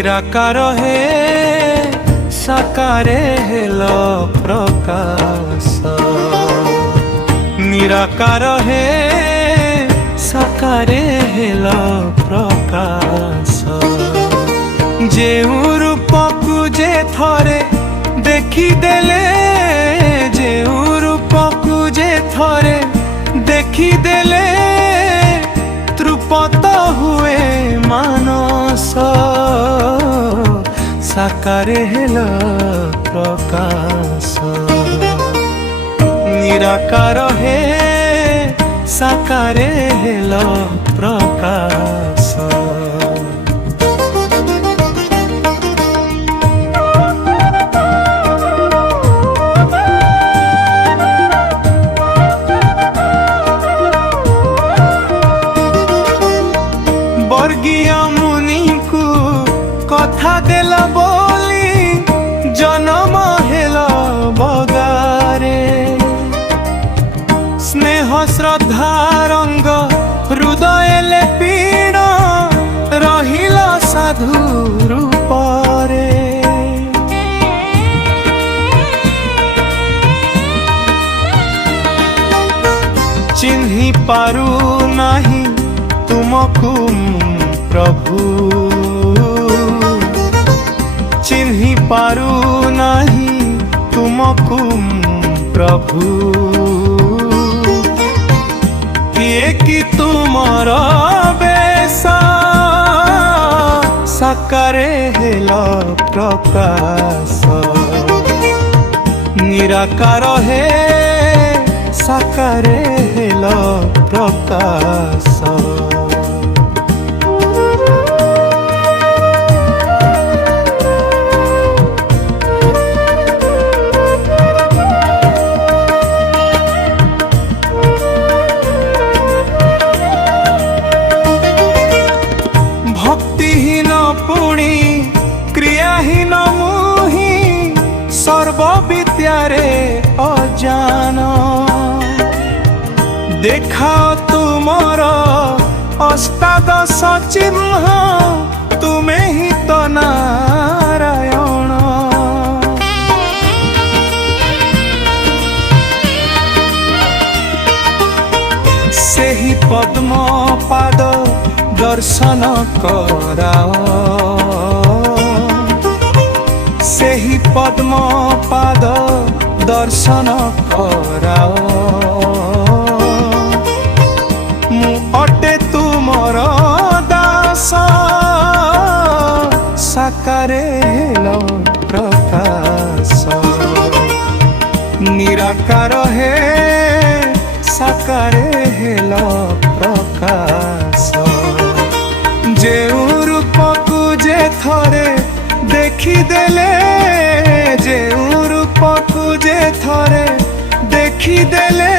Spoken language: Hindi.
निराकार हे साकारे हेल प्रकाश। निराकार हे साकारे हेल प्रकाश। जेउ रूप को जे थरे देखिदेले, जेउ रूप को जे थरे देखिदेले तृपत हुए मानस। साकारे हेल प्रकाश। निराकार हे साकारे हेल प्रकाश। वर्गीय मुनि को कथा देल बोली जन्म हेल बगारे। स्नेह श्रद्धा रंग हृदय पीड़ रहिल साधु रूपरे। चिन्हि पारु नाही तुमको प्रभु, चिन्हि पारु नाही तुमको प्रभु। किए कि तुमर बेश साकारे हेल प्रकाश। निराकार हे साकारे हेल प्रकाश। भक्तिहीन पुणी क्रियाहीन मुहि सर्व विद्यारे अजान। देखाओ तुमर अष्टादश चिन्ह तुम्हें ही तो नारायण। सेही पद्म पाद दर्शन कराओ, सेही पद्म पाद दर्शन कराओ। मु अटे तुमर दास साकारे हेल प्रकाश। निराकार हे साकारे हेल प्रकाश। जेउ रूप को जे थरे देखिदेले, जेउ रूप को जे थरे देखिदेले